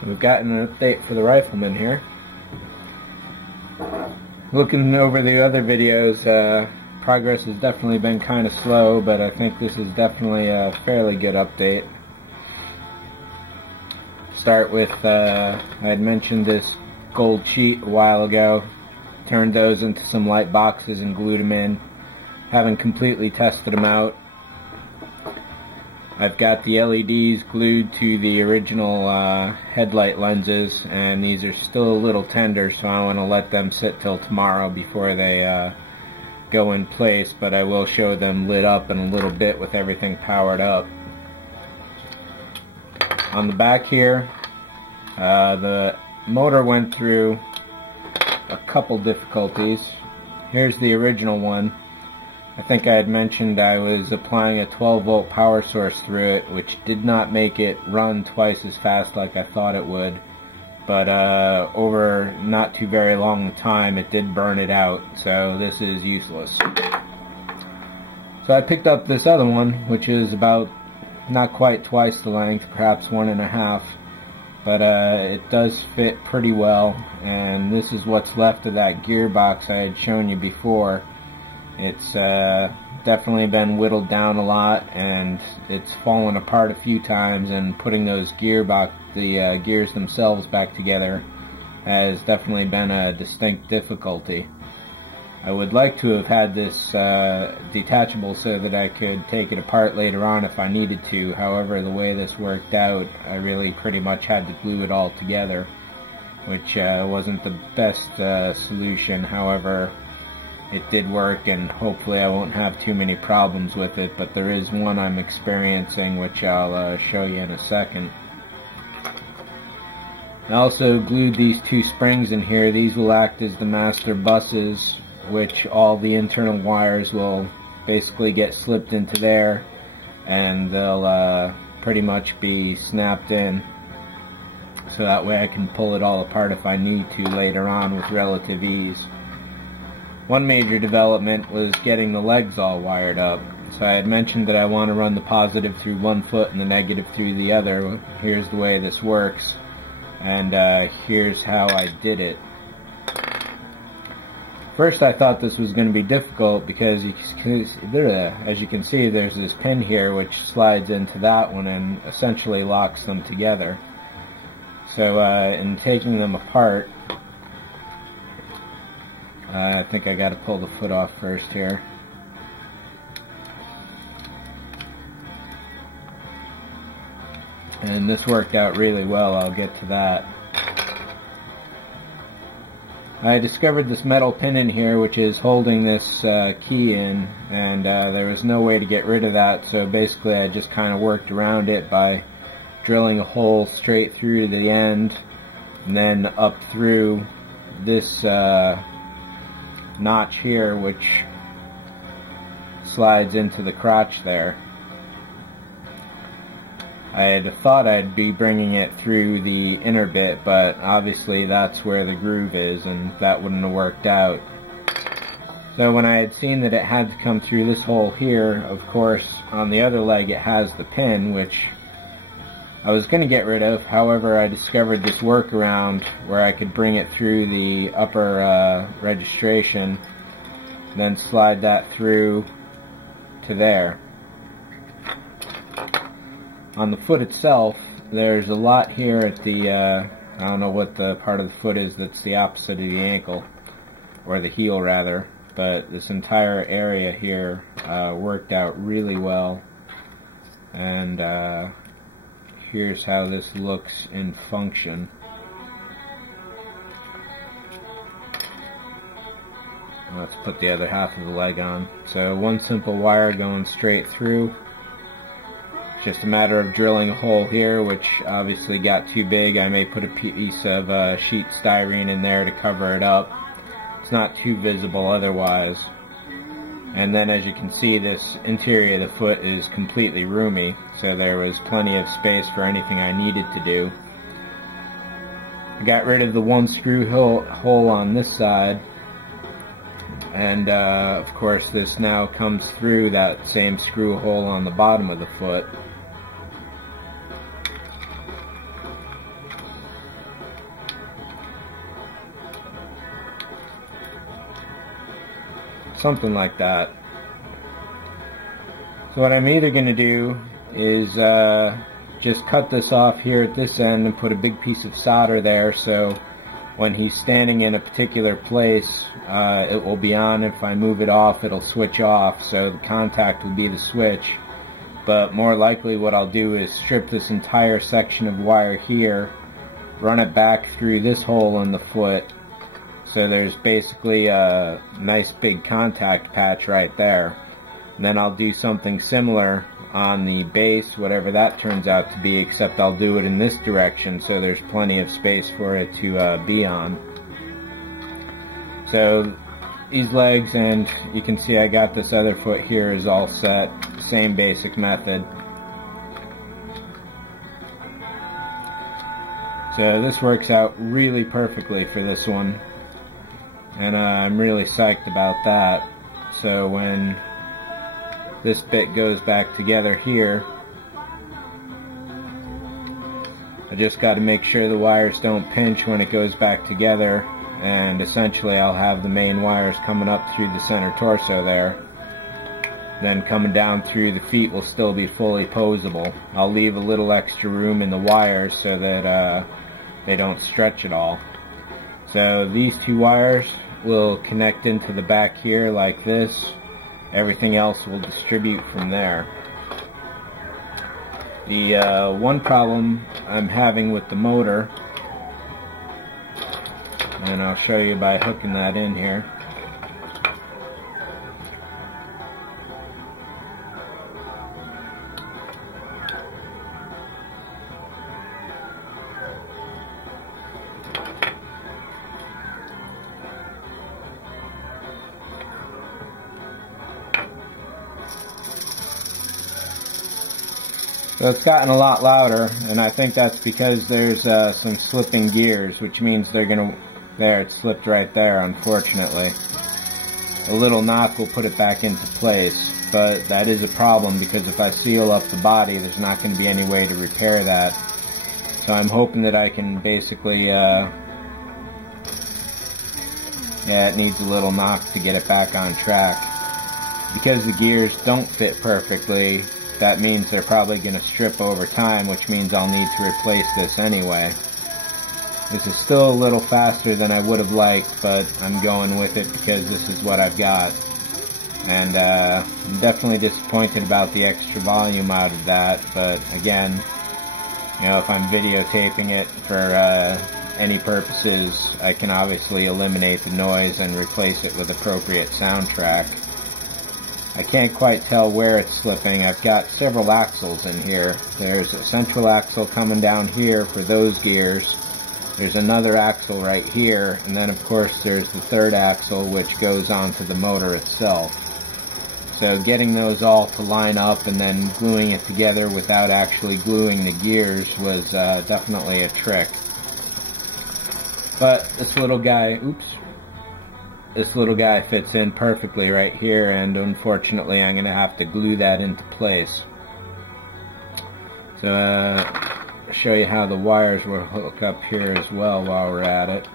So we've gotten an update for the Rifleman here. Looking over the other videos, progress has definitely been kind of slow, but I think this is definitely a fairly good update. Start with, I had mentioned this gold sheet a while ago. Turned those into some light boxes and glued them in. Haven't completely tested them out. I've got the LEDs glued to the original headlight lenses, and these are still a little tender, so I want to let them sit till tomorrow before they go in place, but I will show them lit up in a little bit with everything powered up. On the back here, the motor went through a couple difficulties. Here's the original one. I think I had mentioned I was applying a 12-volt power source through it, which did not make it run twice as fast like I thought it would. But over not too very long time, it did burn it out, so this is useless. So I picked up this other one, which is about not quite twice the length, perhaps 1.5. But it does fit pretty well, and this is what's left of that gearbox I had shown you before. It's definitely been whittled down a lot, and it's fallen apart a few times, and putting those the gears themselves back together has definitely been a distinct difficulty. I would like to have had this detachable so that I could take it apart later on if I needed to. However, the way this worked out, I really pretty much had to glue it all together, which wasn't the best solution. However, it did work, and hopefully I won't have too many problems with it, but there is one I'm experiencing, which I'll show you in a second. I also glued these two springs in here. These will act as the master buses, which all the internal wires will basically get slipped into there, and they'll pretty much be snapped in, so that way I can pull it all apart if I need to later on with relative ease. One major development was getting the legs all wired up. So I had mentioned that I want to run the positive through one foot and the negative through the other. Here's the way this works, and here's how I did it. First I thought this was going to be difficult because as you can see, there's this pin here which slides into that one and essentially locks them together. So in taking them apart, I think I got to pull the foot off first here. And this worked out really well. I'll get to that. I discovered this metal pin in here which is holding this key in, and there was no way to get rid of that, so basically I just kind of worked around it by drilling a hole straight through to the end and then up through this notch here, which slides into the crotch there. I had thought I'd be bringing it through the inner bit, but obviously that's where the groove is, and that wouldn't have worked out. So when I had seen that it had to come through this hole here, of course on the other leg it has the pin, which I was going to get rid of. However, I discovered this workaround where I could bring it through the upper registration, then slide that through to there. On the foot itself, there's a lot here at the, I don't know what the part of the foot is that's the opposite of the ankle, or the heel rather, but this entire area here worked out really well, and here's how this looks in function. Let's put the other half of the leg on. So one simple wire going straight through. Just a matter of drilling a hole here, which obviously got too big. I may put a piece of sheet styrene in there to cover it up. It's not too visible otherwise. And then as you can see, this interior of the foot is completely roomy, so there was plenty of space for anything I needed to do. I got rid of the one screw hole on this side, and of course this now comes through that same screw hole on the bottom of the foot. something like that. So what I'm either going to do is just cut this off here at this end and put a big piece of solder there, so when he's standing in a particular place, it will be on. If I move it off, it'll switch off, so the contact will be the switch. But more likely what I'll do is strip this entire section of wire here, run it back through this hole in the foot, so there's basically a nice big contact patch right there. And then I'll do something similar on the base, whatever that turns out to be, except I'll do it in this direction so there's plenty of space for it to be on. So these legs, and you can see I got this other foot here, is all set. Same basic method. So this works out really perfectly for this one, and I'm really psyched about that. So when this bit goes back together here, I just got to make sure the wires don't pinch when it goes back together, and essentially I'll have the main wires coming up through the center torso there. Then coming down through the feet will still be fully posable. I'll leave a little extra room in the wires so that they don't stretch at all. So these two wires will connect into the back here like this. Everything else will distribute from there. The one problem I'm having with the motor, and I'll show you by hooking that in here. So it's gotten a lot louder, and I think that's because there's some slipping gears, which means they're going to... There, it slipped right there, unfortunately. A little knock will put it back into place, but that is a problem because if I seal up the body, there's not going to be any way to repair that. So I'm hoping that I can basically... yeah, it needs a little knock to get it back on track. Because the gears don't fit perfectly, that means they're probably going to strip over time, which means I'll need to replace this anyway. This is still a little faster than I would have liked, but I'm going with it because this is what I've got. And I'm definitely disappointed about the extra volume out of that, but again, you know, if I'm videotaping it for any purposes, I can obviously eliminate the noise and replace it with appropriate soundtrack. I can't quite tell where it's slipping. I've got several axles in here. There's a central axle coming down here for those gears. There's another axle right here, and then of course there's the third axle which goes onto the motor itself. So getting those all to line up and then gluing it together without actually gluing the gears was definitely a trick. But this little guy, this little guy fits in perfectly right here, and unfortunately I'm going to have to glue that into place. So I'll show you how the wires will hook up here as well while we're at it.